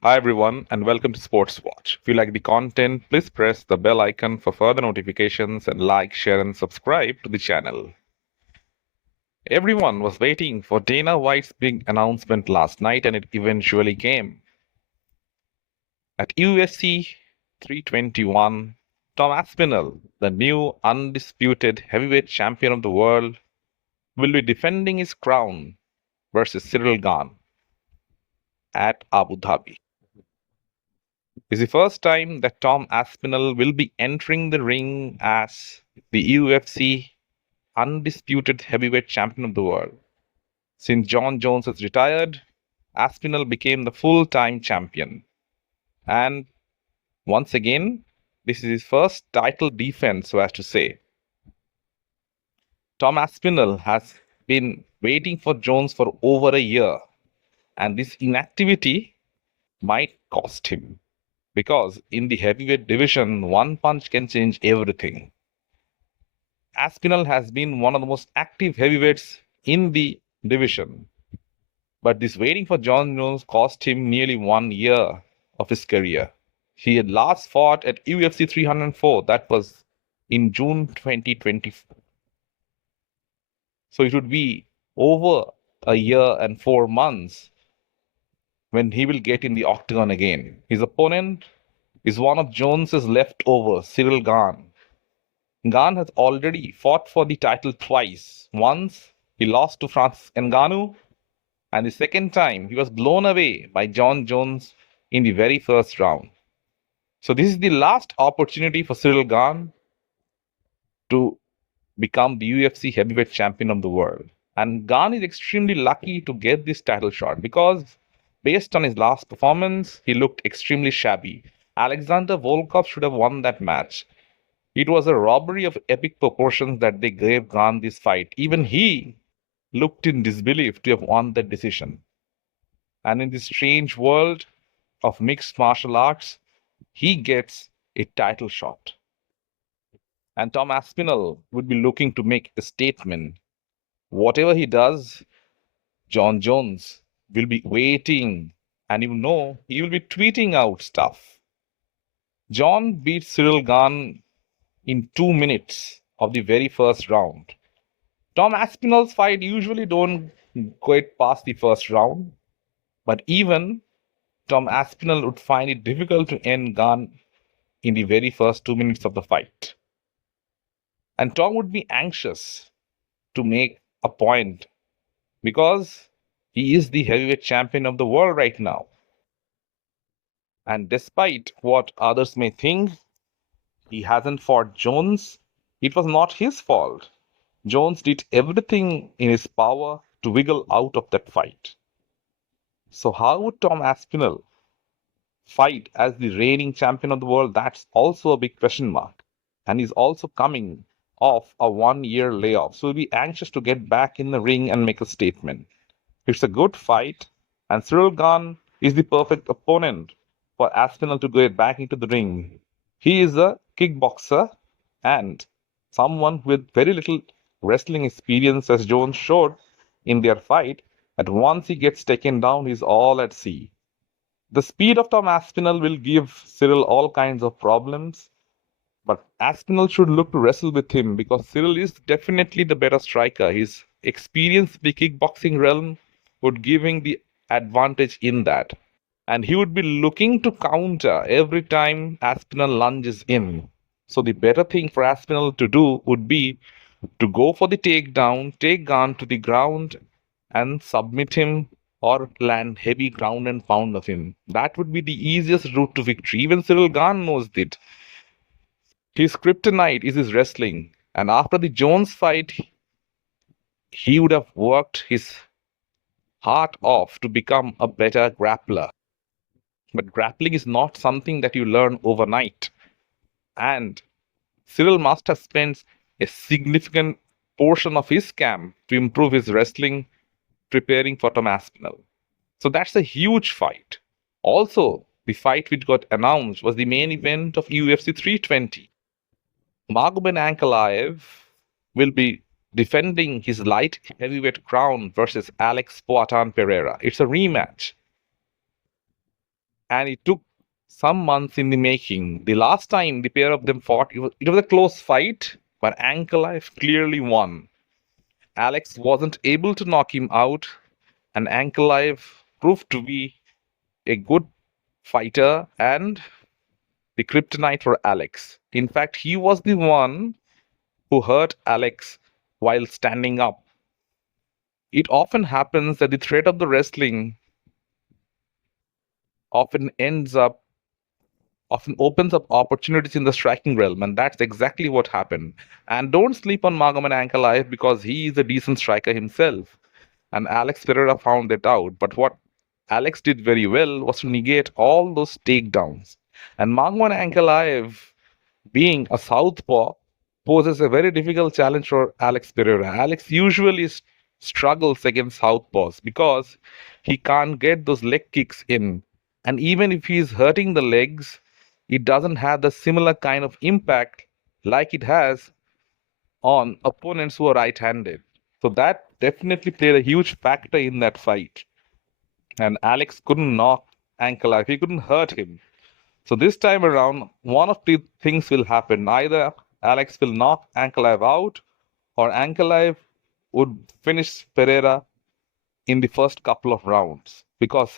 Hi everyone and welcome to Sports Watch. If you like the content, please press the bell icon for further notifications and like, share and subscribe to the channel. Everyone was waiting for Dana White's big announcement last night and it eventually came. At UFC 321, Tom Aspinall, the new undisputed heavyweight champion of the world, will be defending his crown versus Cyril Gane at Abu Dhabi. It's the first time that Tom Aspinall will be entering the ring as the UFC undisputed heavyweight champion of the world. Since John Jones has retired, Aspinall became the full-time champion. And once again, this is his first title defense, so as to say. Tom Aspinall has been waiting for Jones for over a year, and this inactivity might cost him. Because in the heavyweight division, one punch can change everything. Aspinall has been one of the most active heavyweights in the division. But this waiting for John Jones cost him nearly 1 year of his career. He had last fought at UFC 304, that was in June 2024. So it would be over a year and 4 months when he will get in the octagon again. His opponent is one of Jones's leftovers, Cyril Gane. Gane has already fought for the title twice. Once he lost to Francis Ngannou, and the second time he was blown away by John Jones in the very first round. So this is the last opportunity for Cyril Gane to become the UFC heavyweight champion of the world. And Gane is extremely lucky to get this title shot because based on his last performance, he looked extremely shabby. Alexander Volkov should have won that match. It was a robbery of epic proportions that they gave Gane this fight. Even he looked in disbelief to have won that decision. And in this strange world of mixed martial arts, he gets a title shot. And Tom Aspinall would be looking to make a statement. Whatever he does, John Jones will be waiting, and he will be tweeting out stuff. John beat Cyril Gane in 2 minutes of the very first round. Tom Aspinall's fight usually don't get past the first round, but even Tom Aspinall would find it difficult to end Gane in the very first 2 minutes of the fight. And Tom would be anxious to make a point because he is the heavyweight champion of the world right now. And despite what others may think, he hasn't fought Jones. It was not his fault. Jones did everything in his power to wiggle out of that fight. So how would Tom Aspinall fight as the reigning champion of the world? That's also a big question mark. And he's also coming off a 1 year layoff. So he'll be anxious to get back in the ring and make a statement. It's a good fight, and Cyril Gane is the perfect opponent for Aspinall to get back into the ring. He is a kickboxer and someone with very little wrestling experience, as Jones showed in their fight, that once he gets taken down, he's all at sea. The speed of Tom Aspinall will give Cyril all kinds of problems, but Aspinall should look to wrestle with him because Cyril is definitely the better striker. His experience in the kickboxing realm would give him the advantage in that. And he would be looking to counter every time Aspinall lunges in. So the better thing for Aspinall to do would be to go for the takedown, take Gane to the ground, and submit him or land heavy ground and pound of him. That would be the easiest route to victory. Even Cyril Gane knows it. His kryptonite is his wrestling. And after the Jones fight, he would have worked his heart off to become a better grappler. But grappling is not something that you learn overnight. And Cyril must have spent a significant portion of his camp to improve his wrestling, preparing for Tom Aspinall. So that's a huge fight. Also, the fight which got announced was the main event of UFC 320. Magomed Ankalaev will be defending his light heavyweight crown versus Alex Pereira. It's a rematch. and it took some months in the making. The last time the pair of them fought, it was a close fight, but Ankalaev clearly won. Alex wasn't able to knock him out, and Ankalaev proved to be a good fighter and the kryptonite for Alex. In fact, he was the one who hurt Alex while standing up. It often happens that the threat of the wrestling often ends up often opens up opportunities in the striking realm, and that's exactly what happened. And don't sleep on Magomed Ankalaev because he is a decent striker himself. And Alex Pereira found that out. But what Alex did very well was to negate all those takedowns. And Magomed Ankalaev, being a southpaw, poses a very difficult challenge for Alex Pereira. Alex usually struggles against southpaws because he can't get those leg kicks in. And even if he's hurting the legs, it doesn't have the similar kind of impact like it has on opponents who are right-handed. So that definitely played a huge factor in that fight. And Alex couldn't knock Ankalaev. He couldn't hurt him. So this time around, one of two things will happen. Either Alex will knock Ankalaev out, or Ankalaev would finish Pereira in the first couple of rounds. Because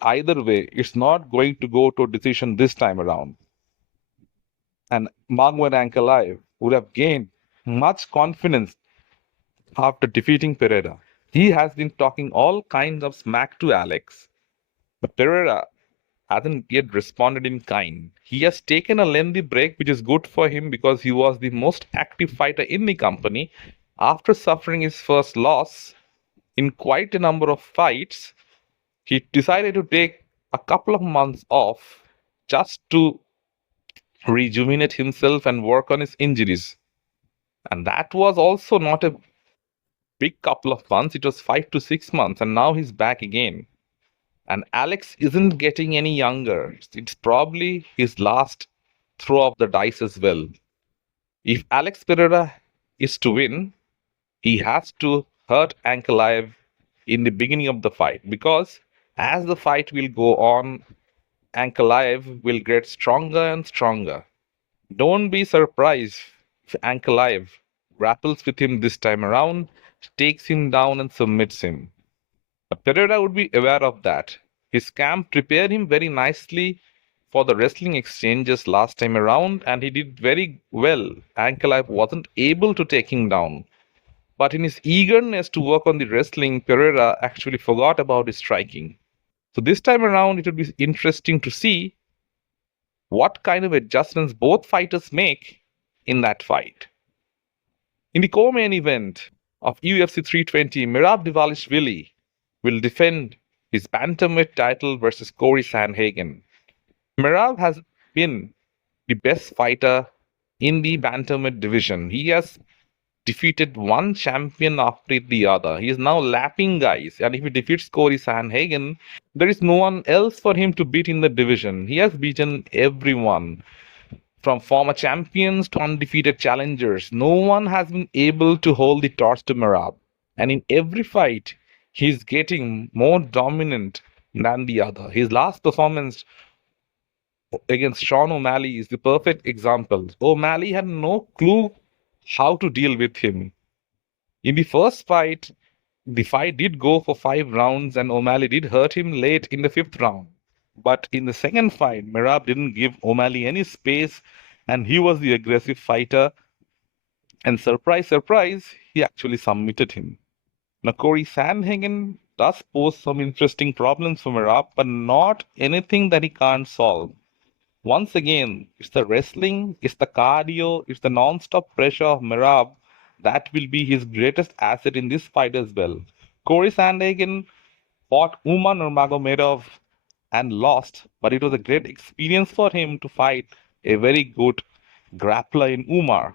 either way, it's not going to go to a decision this time around. And Magomed Ankalaev would have gained much confidence after defeating Pereira. He has been talking all kinds of smack to Alex, but Pereira hasn't yet responded in kind. He has taken a lengthy break, which is good for him because he was the most active fighter in the company. After suffering his first loss in quite a number of fights, he decided to take a couple of months off just to rejuvenate himself and work on his injuries. And that was also not a big couple of months, it was 5 to 6 months, and now he's back again. And Alex isn't getting any younger. It's probably his last throw of the dice as well. If Alex Pereira is to win, he has to hurt Ankalaev in the beginning of the fight because as the fight will go on, Ankalaev will get stronger and stronger. Don't be surprised if Ankalaev grapples with him this time around, takes him down and submits him. But Pereira would be aware of that. His camp prepared him very nicely for the wrestling exchanges last time around, and he did very well. Ankalaev wasn't able to take him down. But in his eagerness to work on the wrestling, Pereira actually forgot about his striking. So this time around, it would be interesting to see what kind of adjustments both fighters make in that fight. In the co-main event of UFC 320, Merab Dvalishvili will defend his bantamweight title versus Cory Sandhagen. Merab has been the best fighter in the bantamweight division. He has defeated one champion after the other. He is now lapping guys, and if he defeats Cory Sandhagen, there is no one else for him to beat in the division. He has beaten everyone, from former champions to undefeated challengers. No one has been able to hold the torch to Merab. And in every fight, he's getting more dominant than the other. His last performance against Sean O'Malley is the perfect example. O'Malley had no clue how to deal with him. In the first fight, the fight did go for 5 rounds, and O'Malley did hurt him late in the 5th round. But in the second fight, Merab didn't give O'Malley any space, and he was the aggressive fighter. And surprise, surprise, he actually submitted him. Now, Cory Sandhagen does pose some interesting problems for Merab, but not anything that he can't solve. Once again, it's the wrestling, it's the cardio, it's the non-stop pressure of Merab that will be his greatest asset in this fight as well. Cory Sandhagen fought Umar Nurmagomedov and lost, but it was a great experience for him to fight a very good grappler in Umar.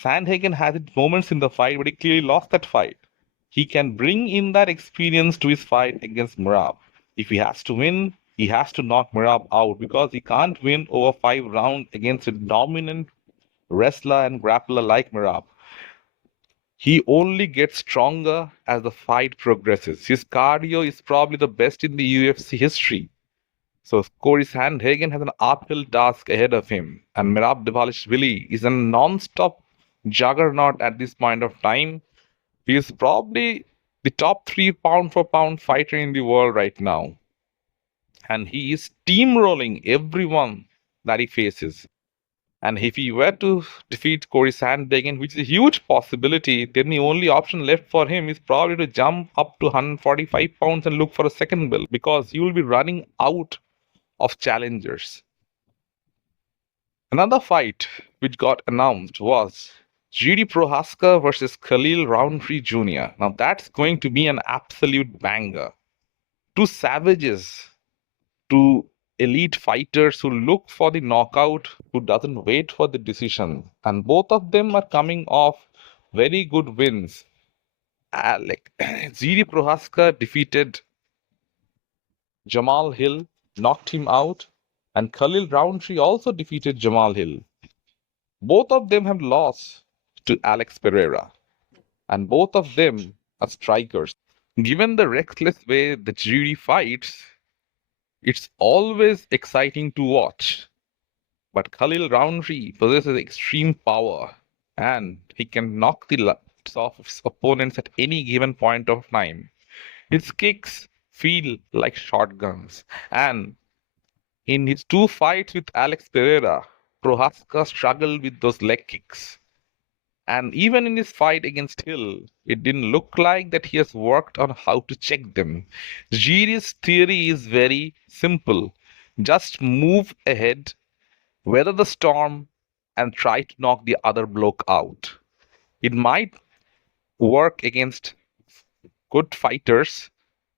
Sandhagen had its moments in the fight, but he clearly lost that fight. He can bring in that experience to his fight against Merab. If he has to win, he has to knock Merab out because he can't win over 5 rounds against a dominant wrestler and grappler like Merab. He only gets stronger as the fight progresses. His cardio is probably the best in the UFC history. So Cory Sandhagen has an uphill task ahead of him, and Merab Dvalishvili is a non-stop juggernaut at this point of time. He is probably the top three pound for pound fighter in the world right now, and he is steamrolling everyone that he faces. And if he were to defeat Cory Sandhagen, which is a huge possibility, then the only option left for him is probably to jump up to 145 pounds and look for a second belt because he will be running out of challengers. Another fight which got announced was Jiri Prochazka versus Khalil Rountree Jr. Now that's going to be an absolute banger. Two savages, two elite fighters who look for the knockout, who doesn't wait for the decision. And both of them are coming off very good wins. Like Jiri Prochazka defeated Jamal Hill, knocked him out, and Khalil Rountree also defeated Jamal Hill. Both of them have lost to Alex Pereira, and both of them are strikers. Given the reckless way the Jiri fights, it's always exciting to watch. But Khalil Rountree possesses extreme power, and he can knock the lights off his opponents at any given point of time. His kicks feel like shotguns, and in his two fights with Alex Pereira, Prohaska struggled with those leg kicks. And even in his fight against Hill, it didn't look like that he has worked on how to check them. Jiri's theory is very simple. Just move ahead, weather the storm, and try to knock the other bloke out. It might work against good fighters,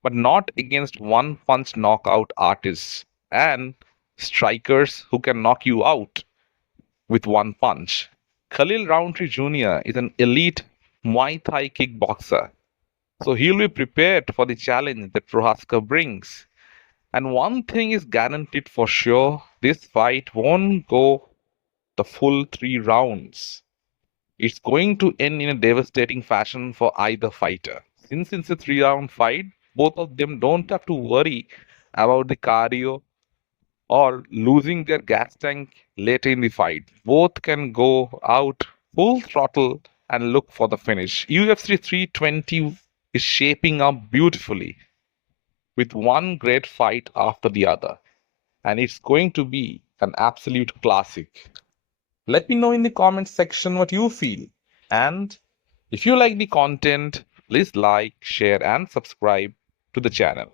but not against one punch knockout artists and strikers who can knock you out with one punch. Khalil Rountree Jr. is an elite Muay Thai kickboxer, so he'll be prepared for the challenge that Prohaska brings. And one thing is guaranteed for sure, this fight won't go the full 3 rounds. It's going to end in a devastating fashion for either fighter. Since it's a 3 round fight, both of them don't have to worry about the cardio or losing their gas tank later in the fight. Both can go out full throttle and look for the finish. UFC 320 is shaping up beautifully with one great fight after the other, and it's going to be an absolute classic. Let me know in the comments section what you feel. And if you like the content, please like, share, and subscribe to the channel.